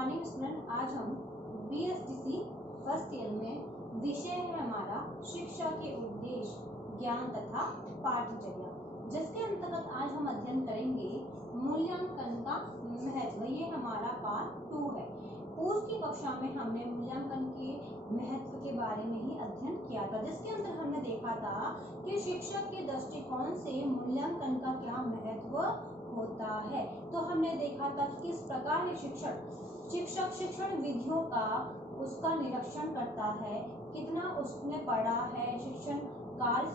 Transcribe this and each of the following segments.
Morning student, आज हम BSTC first year में विषय है हमारा शिक्षा के उद्देश्य, ज्ञान तथा पाठचर्या, जिसके अंतर्गत आज हम अध्ययन करेंगे मूल्यांकन का महत्व। ये हमारा पार्ट 2 है। पूर्व की कक्षा में हमने मूल्यांकन के महत्व के बारे में ही अध्ययन किया था, जिसके अंदर हमने देखा था कि शिक्षक के दृष्टिकोण से मूल्यांकन का क्या महत्व होता है। तो हमने देखा था कि किस प्रकार शिक्षक शिक्षण विधियों का उसका निरीक्षण करता है, कितना उसने पढ़ा है, शिक्षण कार्य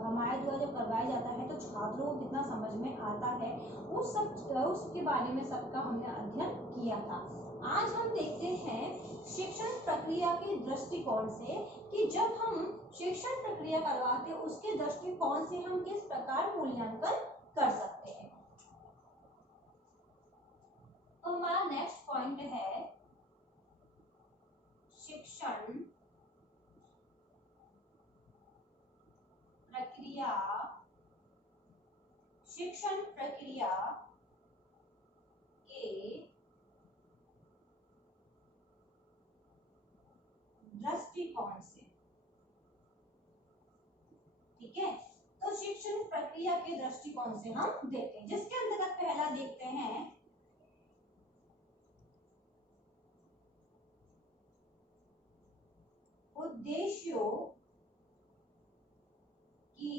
हमारे द्वारा जब करवाया जाता है तो छात्रों को कितना समझ में आता है, उसके बारे में सबका हमने अध्ययन किया था। आज हम देखते हैं शिक्षण प्रक्रिया के दृष्टिकोण से कि जब हम शिक्षण प्रक्रिया करवाते हैं उसके दृष्टिकोण से हम किस प्रकार मूल्यांकन कर सकते हैं। तो हमारा नेक्स्ट पॉइंट है शिक्षण प्रक्रिया के दृष्टिकोण से। ठीक है, तो शिक्षण प्रक्रिया के दृष्टिकोण से हम देखते हैं, जिसके अंतर्गत पहला देखते हैं उद्देश्यों की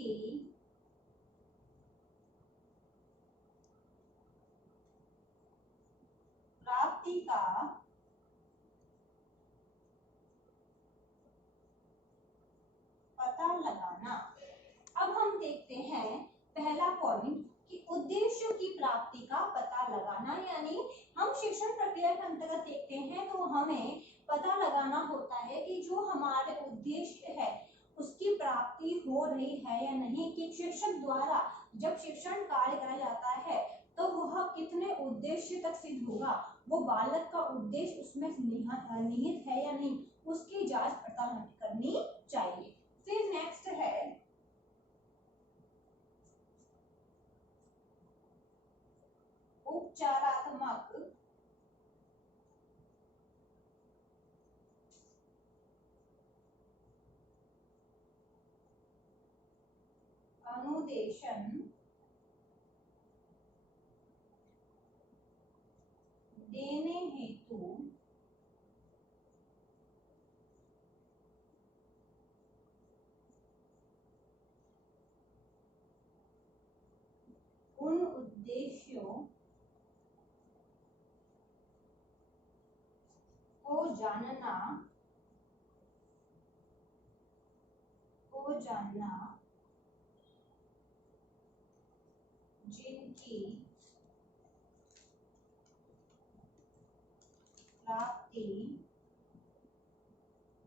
प्राप्ति का पता लगाना। अब हम देखते हैं पहला पॉइंट कि उद्देश्य की प्राप्ति का पता लगाना, यानी हम शिक्षण प्रक्रिया के अंतर्गत देखते हैं तो हमें पता लगाना होता है कि जो हमारे उद्देश्य है उसकी प्राप्ति हो रही है या नहीं, कि शिक्षक द्वारा जब शिक्षण कार्य कराया जाता है तो वह कितने उद्देश्य तक सिद्ध होगा, वो बालक का उद्देश्य उसमें निहित है या नहीं, उसकी जांच पड़ताल करनी चाहिए। फिर नेक्स्ट है उपचारात्मक अनुदेशन देने हेतु उन उद्देश्यों को जानना जिनकी प्राप्ति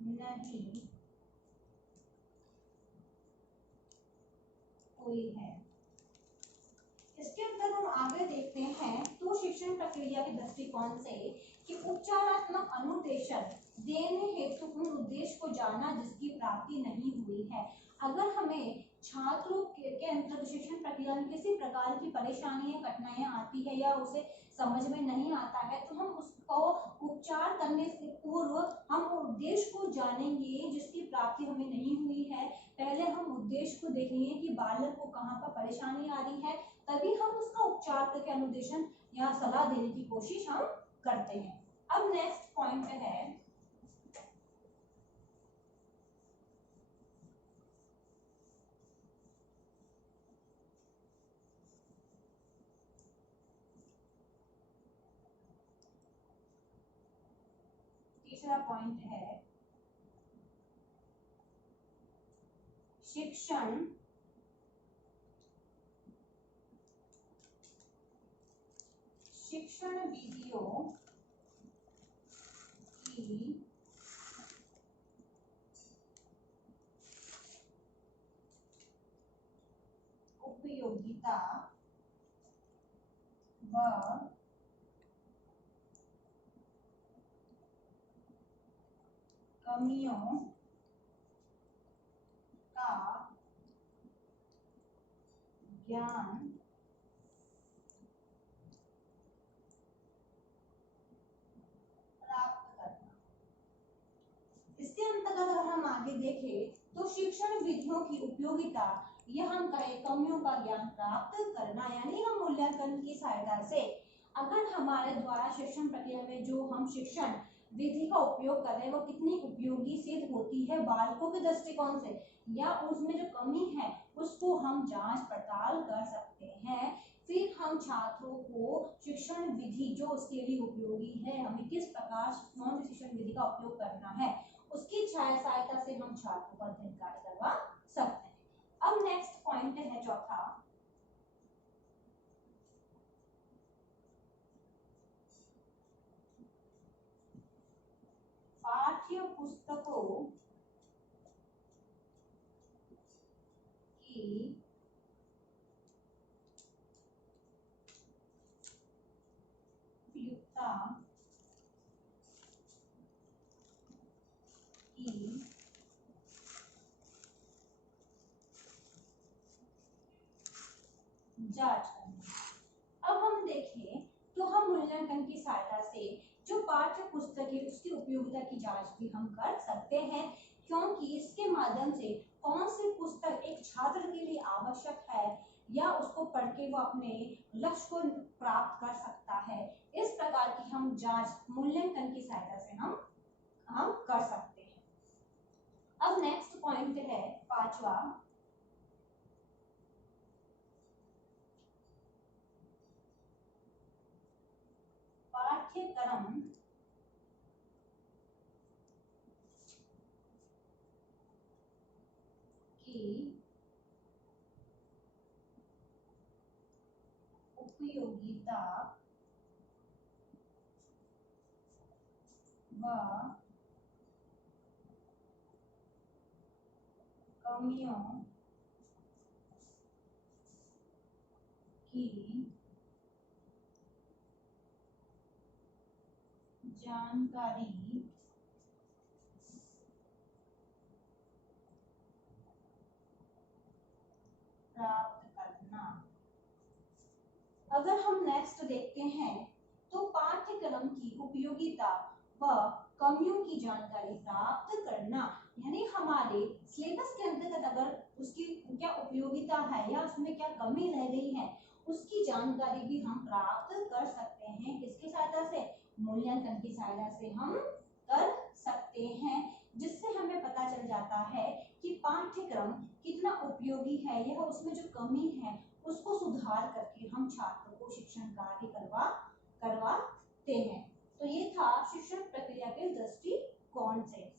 नहीं हुई है। इसके अंदर हम आगे देखते हैं तो शिक्षण प्रक्रिया के दृष्टिकोण से कि उपचारात्मक अनुदेशन देने हेतु उन उद्देश्य को जाना जिसकी प्राप्ति नहीं हुई है। अगर हमें छात्रों के अंतर्गत शिक्षण प्रक्रिया में किसी प्रकार की परेशानी या कठिनाइयां आती है या उसे समझ में नहीं आता है तो हम उसको उपचार करने से पूर्व हम उद्देश्य को जानेंगे जिसकी प्राप्ति हमें नहीं हुई है। पहले हम उद्देश्य को देखेंगे कि बालक को कहाँ पर परेशानी आ रही है, तभी हम उसका उपचार करके अनुदेशन या सलाह देने की कोशिश हम करते हैं। अब नेक्स्ट पॉइंट है तीसरा पॉइंट है शिक्षण विधियों की उपयोगिता व कमियों का ज्ञान देखें तो शिक्षण विधियों की उपयोगिता, यह हम कहें कमियों का ज्ञान प्राप्त करना, यानी हम मूल्यांकन की सहायता से अगर हमारे द्वारा शिक्षण प्रक्रिया में जो हम शिक्षण विधि का उपयोग कर रहे हैं वो कितनी उपयोगी सिद्ध होती है बालकों के दृष्टिकोण से, या उसमें जो कमी है उसको हम जांच पड़ताल कर सकते हैं। फिर हम छात्रों को शिक्षण विधि जो उसके लिए उपयोगी है, हमें किस प्रकार कौन सी शिक्षण विधि का उपयोग करना है, उसकी सहायता से हम छात्रों का अध्ययन कार्य करवा सकते हैं। अब नेक्स्ट पॉइंट है चौथा, पाठ्य पुस्तकों की उपयुक्तता की जांच करना। अब हम देखें तो हम मूल्यांकन की सहायता से जो पाठ्य पुस्तक है उसकी उपयोगिता की जांच भी हम कर सकते हैं, क्योंकि इसके माध्यम से कौन सी पुस्तक एक छात्र के लिए आवश्यक है या उसको पढ़ के वो अपने लक्ष्य को प्राप्त कर सकता है, इस प्रकार की हम जांच मूल्यांकन की सहायता से हम कर सकते हैं। अब नेक्स्ट पॉइंट है पांचवा, पाठ्यक्रम की उपयोगिता व कमियों की जानकारी प्राप्त करना। अगर हम नेक्स्ट देखते हैं तो पाठ्यक्रम की उपयोगिता व कमियों की जानकारी प्राप्त करना, यानी हमारे सिलेबस के अंतर्गत अगर उसकी क्या उपयोगिता है या उसमें क्या कमी रह गई है उसकी जानकारी भी हम प्राप्त कर सकते हैं। किसकी सहायता से? मूल्यांकन की सहायता से हम कर सकते हैं, जिससे हमें पता चल जाता है कि पाठ्यक्रम कितना उपयोगी है या उसमें जो कमी है उसको सुधार करके हम छात्रों को शिक्षण कार्य करवाते हैं। तो ये था शिक्षण प्रक्रिया के दृष्टिकोण से,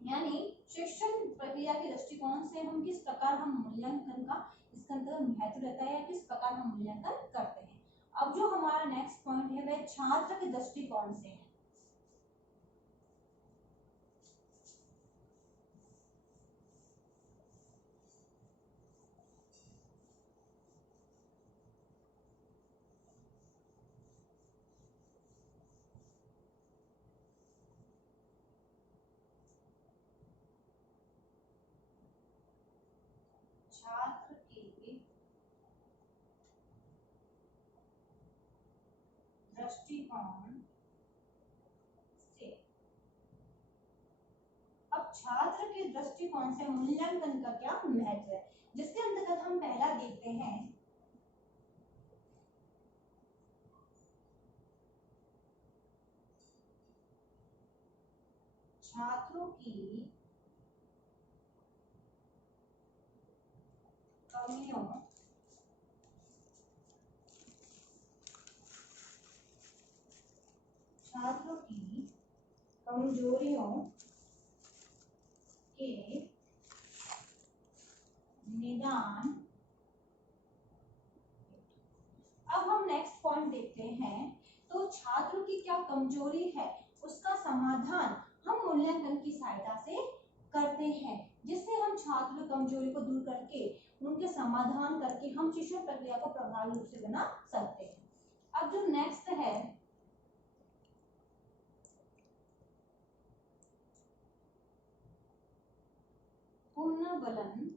यानी शिक्षण प्रक्रिया के दृष्टिकोण से हम किस प्रकार हम मूल्यांकन का इसका अंतर्गत महत्व रहता है या किस प्रकार हम मूल्यांकन करते हैं। अब जो हमारा नेक्स्ट पॉइंट है वह छात्र के दृष्टिकोण से है। छात्र के दृष्टिकोण से, अब छात्र के दृष्टिकोण से मूल्यांकन का क्या महत्व है, जिसके अंतर्गत हम पहला देखते हैं छात्रों की कमियों छात्रों की कमजोरियों के निदान। अब हम नेक्स्ट पॉइंट देखते हैं तो छात्रों की क्या कमजोरी है उसका समाधान हम मूल्यांकन की सहायता से करते हैं, जिससे हम छात्र कमजोरी को दूर करके उनके समाधान करके हम शिक्षण प्रक्रिया को प्रभावी रूप से बना सकते हैं। अब जो नेक्स्ट है पुनर्बलन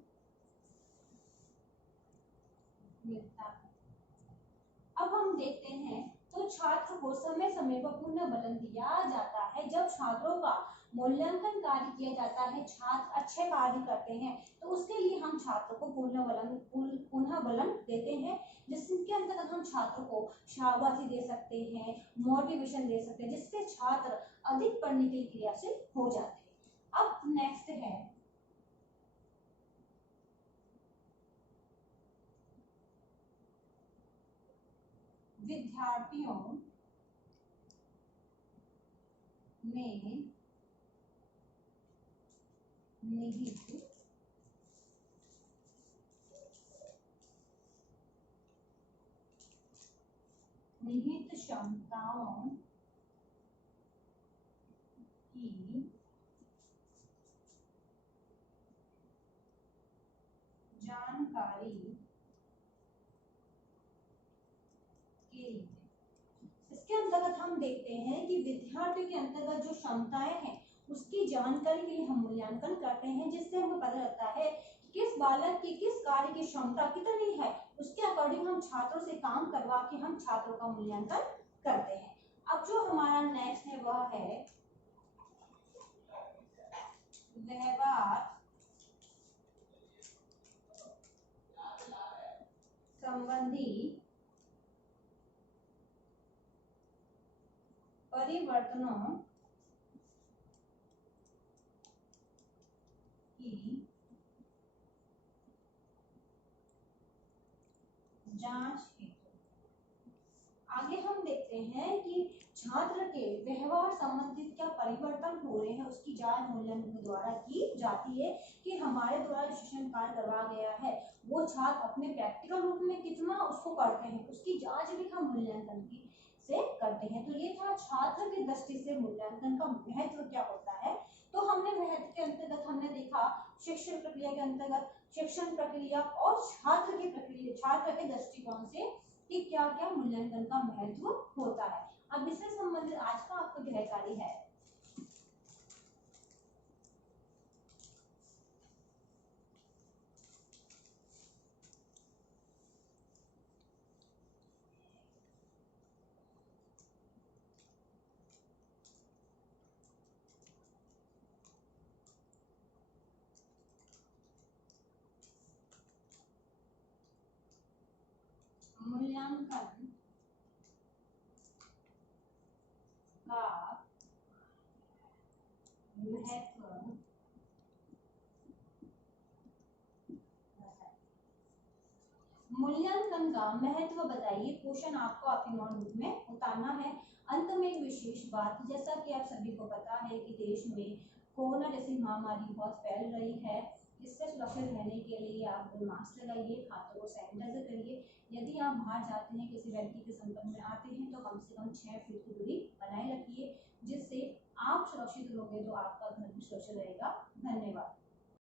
मिलता है। अब हम देखते हैं तो छात्र को समय समय पर पुनर्बलन दिया जाता है जब छात्रों का मूल्यांकन कार्य किया जाता है, छात्र अच्छे कार्य करते हैं तो उसके लिए हम छात्रों को पुनः बलन देते हैं, जिसके अंतर्गत हम छात्रों को शाबाशी दे सकते हैं, मोटिवेशन दे सकते हैं, जिससे छात्र अधिक पढ़ने के लिए क्रियाशील हो जाते हैं। अब नेक्स्ट है विद्यार्थियों में निहित क्षमताओं की जानकारी के लिए, इसके अंतर्गत हम देखते हैं कि विद्यार्थी के अंतर्गत जो क्षमताएं हैं उसकी जानकारी के लिए हम मूल्यांकन करते हैं, जिससे हमें पता लगता है कि किस बालक की किस कार्य की क्षमता कितनी है, उसके अकॉर्डिंग हम छात्रों से काम करवा के हम छात्रों का मूल्यांकन करते हैं। अब जो हमारा नेक्स्ट है वह है व्यवहार संबंधी परिवर्तनों की जांच हेतु। आगे हम देखते हैं कि छात्र के व्यवहार संबंधित क्या परिवर्तन हो रहे हैं, उसकी जांच मूल्यांकन के द्वारा की जाती है कि हमारे द्वारा जो शिक्षण कार्य करवाया गया है वो छात्र अपने प्रैक्टिकल रूप में कितना उसको करते हैं, उसकी जांच भी हम मूल्यांकन की से करते हैं। तो ये था छात्र की दृष्टि से मूल्यांकन का महत्व क्या होता है। तो हमने महत्व के अंतर्गत हमने देखा शिक्षण प्रक्रिया के अंतर्गत शिक्षण प्रक्रिया और छात्र की प्रक्रिया, छात्र के दृष्टिकोण से कि क्या क्या मूल्यांकन का महत्व होता है। अब इससे संबंधित आज का आपका गृह कार्य है मूल्यांकन का महत्व। मूल्यांकन का महत्व बताइए, क्वेश्चन आपको आपकी नोटबुक में उतारना है। अंत में एक विशेष बात, जैसा कि आप सभी को पता है कि देश में कोरोना जैसी महामारी बहुत फैल रही है, इससे सुरक्षित रहने के लिए आप मास्क लगाइए, हाथों को सैनिटाइजर करिए, यदि आप बाहर जाते हैं किसी व्यक्ति के संपर्क में आते हैं तो कम से कम 6 फीट की दूरी बनाए रखिए, जिससे आप सुरक्षित रहोगे तो आपका घर भी सुरक्षित रहेगा। धन्यवाद।